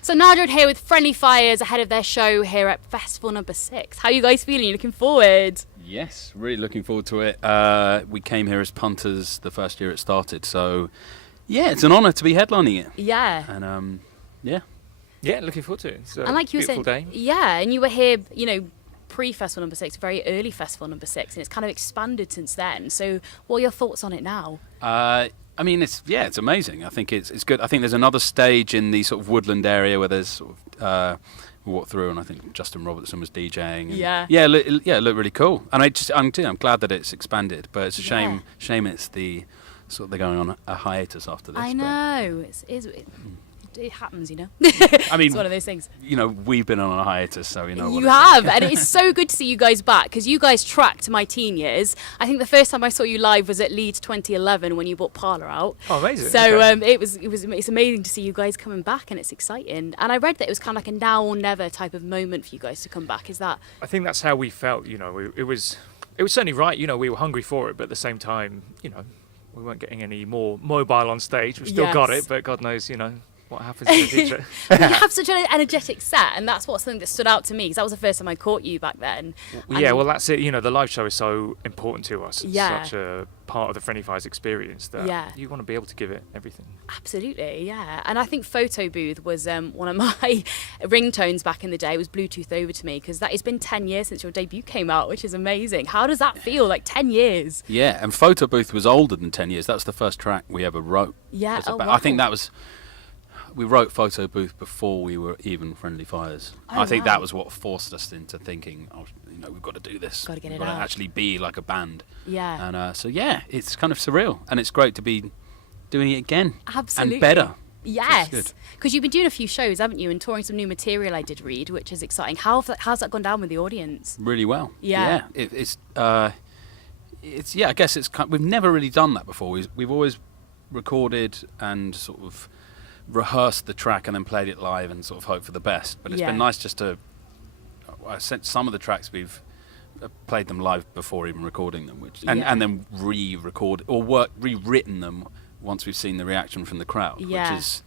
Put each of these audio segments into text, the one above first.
So Nardred here with Friendly Fires ahead of their show here at Festival number 6. How are you guys feeling? You looking forward? Yes, really looking forward to it. We came here as punters the first year it started, so yeah, it's an honour to be headlining it. Yeah. And yeah. Yeah, looking forward to it. It's a and like you were beautiful saying, day. yeah, and you were here, pre-Festival number 6, very early Festival number 6, and it's kind of expanded since then. So what are your thoughts on it now? I mean, it's amazing. I think it's good. I think there's another stage in the sort of woodland area where there's sort of we walked through, and I think Justin Robertson was DJing. And it looked really cool. And I'm glad that it's expanded, but it's a shame it's the sort of they're going on a hiatus after this. I know it happens, I mean, it's one of those things. We've been on a hiatus, so You have, and it's so good to see you guys back, because you guys tracked my teen years. I think the first time I saw you live was at Leeds 2011 when you brought Parlour out. Oh, amazing! So okay. it's amazing to see you guys coming back, and it's exciting. And I read that it was kind of like a now or never type of moment for you guys to come back. Is that? I think that's how we felt. It was certainly right. We were hungry for it, but at the same time, we weren't getting any more mobile on stage. We still got it, but God knows, what happens in the future. You have such an energetic set, and that's something that stood out to me, because that was the first time I caught you back then. Yeah, well, that's it. The live show is so important to us. It's Yeah. such a part of the Friendly Fires experience that you want to be able to give it everything. Absolutely, yeah. And I think Photo Booth was one of my ringtones back in the day. It was Bluetooth over to me, because it's been 10 years since your debut came out, which is amazing. How does that feel, like 10 years? Yeah, and Photo Booth was older than 10 years. That was the first track we ever wrote. Yeah, I think that was... We wrote Photo Booth before we were even Friendly Fires. I think that was what forced us into thinking, we've got to do this. Got to get it We've got out. to actually be like a band. Yeah. And so it's kind of surreal, and it's great to be doing it again. Absolutely. And better. Yes, because you've been doing a few shows, haven't you, and touring some new material, I did read, which is exciting. How's that gone down with the audience? Really well. Yeah. I guess we've never really done that before. We've always recorded and sort of rehearsed the track and then played it live and sort of hoped for the best. But it's been nice just to... I sent some of the tracks we've played them live before even recording them, and then re-record or rewritten them once we've seen the reaction from the crowd, which is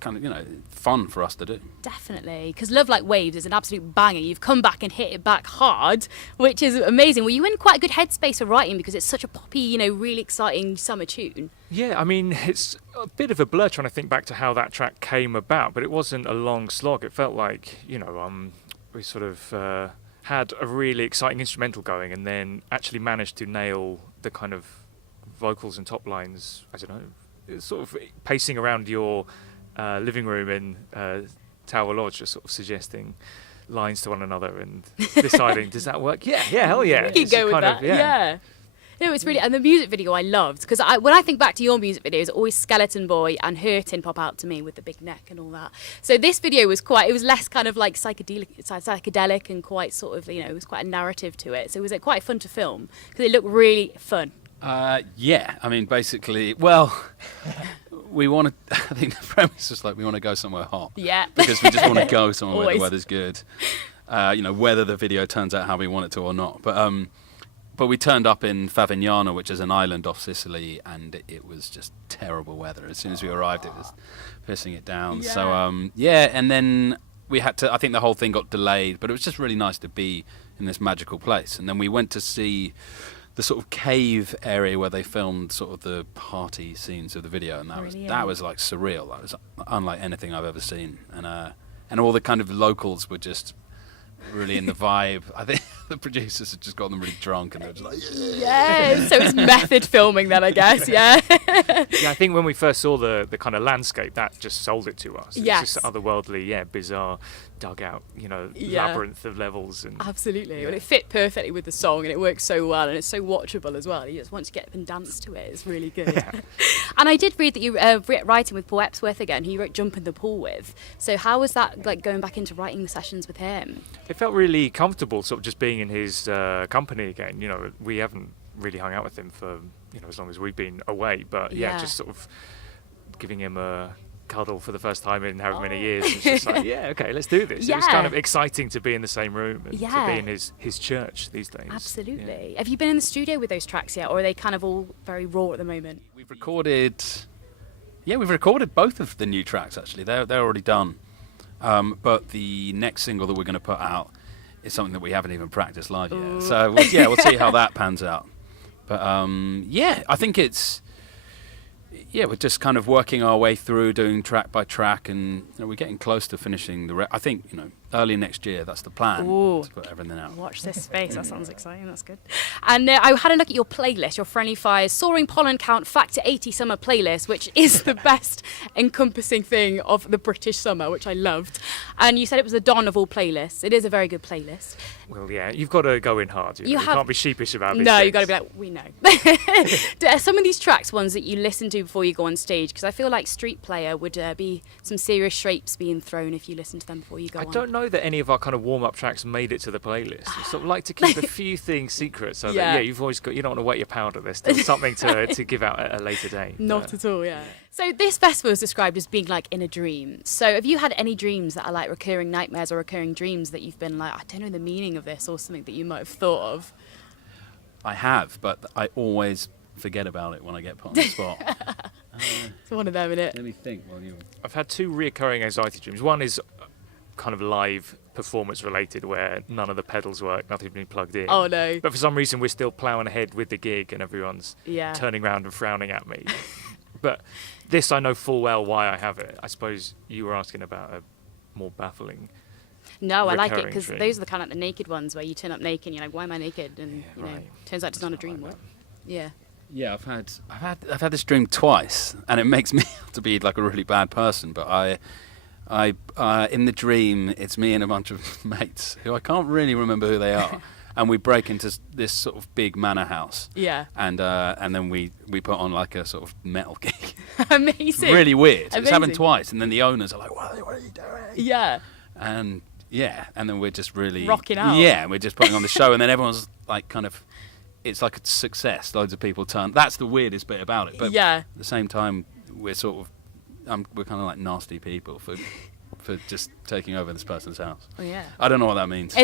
kind of fun for us to do. Definitely, because Love Like Waves is an absolute banger. You've come back and hit it back hard, which is amazing. Were you in quite a good headspace for writing, because it's such a poppy, really exciting summer tune? Yeah, I mean, it's a bit of a blur trying to think back to how that track came about, but it wasn't a long slog. It felt like, we sort of had a really exciting instrumental going, and then actually managed to nail the kind of vocals and top lines, I don't know, sort of pacing around your living room in Tower Lodge, just sort of suggesting lines to one another and deciding, does that work? Yeah, hell yeah. You go with that, yeah. No, it's really, and the music video I loved, because when I think back to your music videos, always Skeleton Boy and Hurtin' pop out to me with the big neck and all that. So this video was it was less kind of like psychedelic and quite sort of, it was quite a narrative to it. So was it quite fun to film? Because it looked really fun. Yeah, I mean, basically, well, we wanted, I think the premise was we want to go somewhere hot. Yeah. Because we just want to go somewhere where the weather's good. Whether the video turns out how we want it to or not. But we turned up in Favignana, which is an island off Sicily, and it was just terrible weather. As soon as we arrived, it was pissing it down. Yeah. So, and then we had to, I think the whole thing got delayed, but it was just really nice to be in this magical place. And then we went to see the sort of cave area where they filmed sort of the party scenes of the video, and that was like surreal. That was unlike anything I've ever seen. And all the kind of locals were just really in the vibe. I think the producers had just got them really drunk, and they were just like, yeah. So it's method filming then, I guess. Yeah. Yeah, I think when we first saw the kind of landscape, that just sold it to us. Yes. It's just otherworldly, bizarre, dugout, labyrinth of levels. And absolutely. Well, it fit perfectly with the song, and it works so well, and it's so watchable as well. You just want to get up and dance to it. It's really good. Yeah. And I did read that you writing with Paul Epworth again, who you wrote Jump in the Pool with. So how was that, like, going back into writing the sessions with him? It felt really comfortable, sort of just being in his company again. We haven't really hung out with him for as long as we've been away, but just sort of giving him a cuddle for the first time in however many years. It's just like, okay, let's do this. It was kind of exciting to be in the same room and to be in his church these days. Absolutely. Have you been in the studio with those tracks yet, or are they kind of all very raw at the moment? We've recorded both of the new tracks actually. They're already done. But the next single that we're going to put out is something that we haven't even practiced live Ooh. yet. So we'll see how that pans out. But I think it's we're just kind of working our way through, doing track by track, and we're getting close to finishing the. I think early next year. That's the plan. Ooh. To put everything out. Watch this space. That sounds exciting. That's good. And I had a look at your playlist, your Friendly Fire's Soaring Pollen Count Factor 80 Summer playlist, which is the best encompassing thing of the British summer, which I loved. And you said it was the Don of all playlists. It is a very good playlist. Well, yeah, you've got to go in hard. You can't be sheepish about this. No, you've got to be like, we know. Are some of these tracks ones that you listen to before you go on stage? Because I feel like Street Player would be some serious shapes being thrown if you listen to them before you go on. I don't know that any of our kind of warm-up tracks made it to the playlist. I sort of like to keep a few things secret, so that you've always got. You don't want to wet your powder. There's still something to give out at a later date. Not at all, yeah. So this festival is described as being like in a dream. So have you had any dreams that are like recurring nightmares or recurring dreams that you've been like, I don't know the meaning of this, or something that you might have thought of? I have, but I always forget about it when I get put on the spot. It's one of them, isn't it? Let me think. I've had two reoccurring anxiety dreams. One is kind of live performance related, where none of the pedals work, nothing's been plugged in. Oh no. But for some reason we're still ploughing ahead with the gig and everyone's Yeah. turning around and frowning at me. But this I know full well why I have it. I suppose you were asking about a more baffling. No, I like it recurring because dream. those are the kind of like the naked ones where you turn up naked and you're like, why am I naked? And Yeah, right. turns out it's not a dream. Like What? Yeah. Yeah, I've had this dream twice, and it makes me out to be like a really bad person. But I in the dream, it's me and a bunch of mates who I can't really remember who they are, and we break into this sort of big manor house. Yeah. And then we put on like a sort of metal gig. Amazing. Really weird. It's happened Amazing. twice, and then the owners are like, what are you doing? Yeah. And and then we're just really Rocking out. Yeah, we're just putting on the show, and then everyone's like kind of. It's like a success. Loads of people turn. That's the weirdest bit about it. But Yeah. at the same time, we're sort of, we're kind of like nasty people for just taking over this person's house. Oh yeah. I don't know what that means.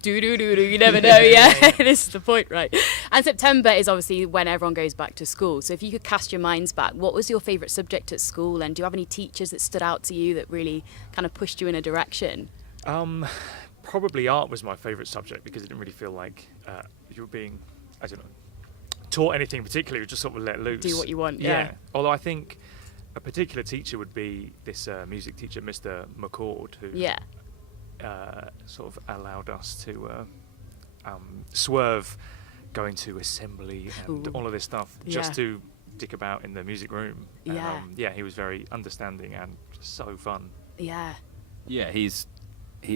Do. You never know. Yeah, this is the point, right? And September is obviously when everyone goes back to school. So if you could cast your minds back, what was your favourite subject at school? And do you have any teachers that stood out to you that really kind of pushed you in a direction? Probably art was my favourite subject because it didn't really feel like you were being, I don't know, taught anything particularly. You just sort of let loose. Do what you want. Yeah. Although I think a particular teacher would be this music teacher, Mr. McCord, who sort of allowed us to swerve going to assembly and all of this stuff just to dick about in the music room. Yeah. He was very understanding and just so fun. Yeah. Yeah,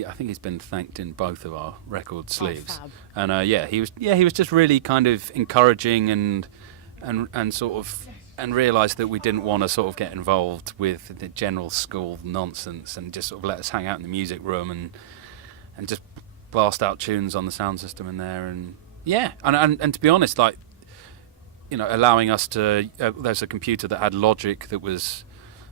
I think he's been thanked in both of our record sleeves. Fab. And he was just really kind of encouraging and sort of and realised that we didn't want to sort of get involved with the general school nonsense and just sort of let us hang out in the music room and just blast out tunes on the sound system in there and to be honest, like allowing us to there's a computer that had Logic that was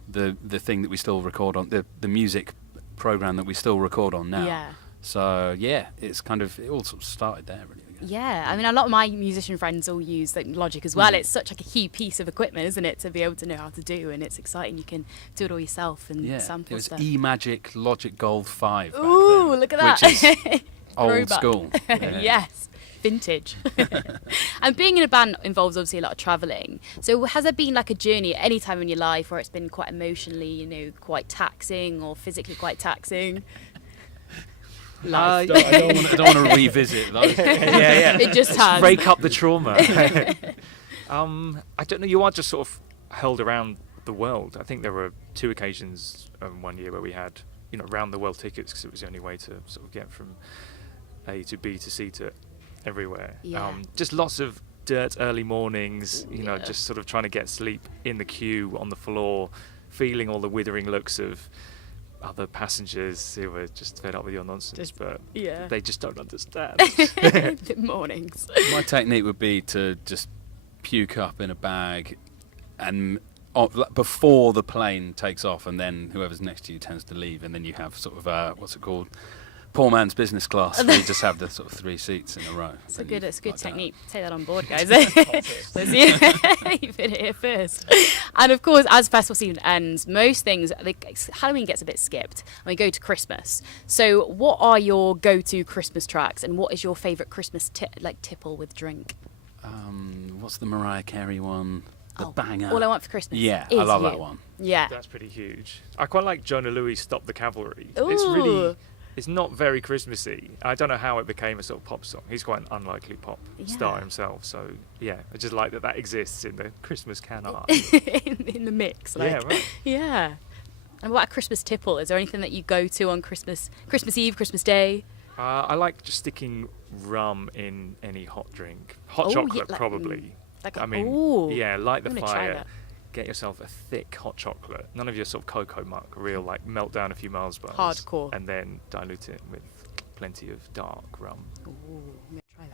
the thing that we still record on, the music program that we still record on now. Yeah. So it's kind of, it all sort of started there really. I guess. Yeah, I mean, a lot of my musician friends all use like Logic as well. It's such like a key piece of equipment, isn't it, to be able to know how to do, and it's exciting. You can do it all yourself and sample it was stuff. eMagic Logic Gold 5 back Ooh, then, look at that. which is old Throwback. school. Yeah. Yes, vintage. And being in a band involves obviously a lot of travelling. So has there been like a journey at any time in your life where it's been quite emotionally, quite taxing or physically quite taxing? I don't want to revisit those. It just has. Break up the trauma. I don't know. You are just sort of held around the world. I think there were 2 occasions one year where we had round the world tickets because it was the only way to sort of get from A to B to C to everywhere. Yeah. Just lots of dirt early mornings. Just sort of trying to get sleep in the queue on the floor, feeling all the withering looks of other passengers who were just fed up with your nonsense, but they just don't understand. The mornings. My technique would be to just puke up in a bag and before the plane takes off, and then whoever's next to you tends to leave, and then you have sort of what's it called, poor man's business class. We just have the sort of 3 seats in a row. It's a good like technique. Take that on board, guys. You've been here first. And of course, as festival season ends, most things, Halloween gets a bit skipped, and we go to Christmas. So, what are your go-to Christmas tracks, and what is your favourite Christmas tipple with drink? What's the Mariah Carey one? The banger. All I Want for Christmas. Yeah, is I love You. that one. Yeah. That's pretty huge. I quite like Jonah Louis' Stop the Cavalry. Ooh. It's not very Christmassy. I don't know how it became a sort of pop song. He's quite an unlikely pop star himself. So, yeah, I just like that exists in the Christmas canon. in the mix. Yeah, right. Yeah. And what a Christmas tipple? Is there anything that you go to on Christmas Eve, Christmas Day? I like just sticking rum in any hot drink. Hot chocolate, probably. Light the fire. Get yourself a thick hot chocolate. None of your sort of cocoa muck. Real, like, melt down a few Mars bars. Hardcore. And then dilute it with plenty of dark rum. Ooh, I'm going to try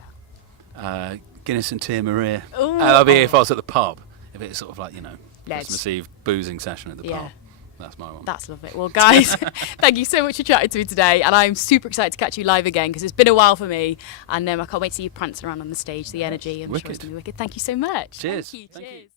that. Guinness and Tia Maria. Ooh. That'd be if I was at the pub. If it's sort of like, Ledge. Christmas Eve boozing session at the pub. That's my one. That's lovely. Well, guys, thank you so much for chatting to me today. And I'm super excited to catch you live again because it's been a while for me. And I can't wait to see you prancing around on the stage. The energy, I'm sure it's going to be wicked. Thank you so much. Cheers. Thank you. Cheers.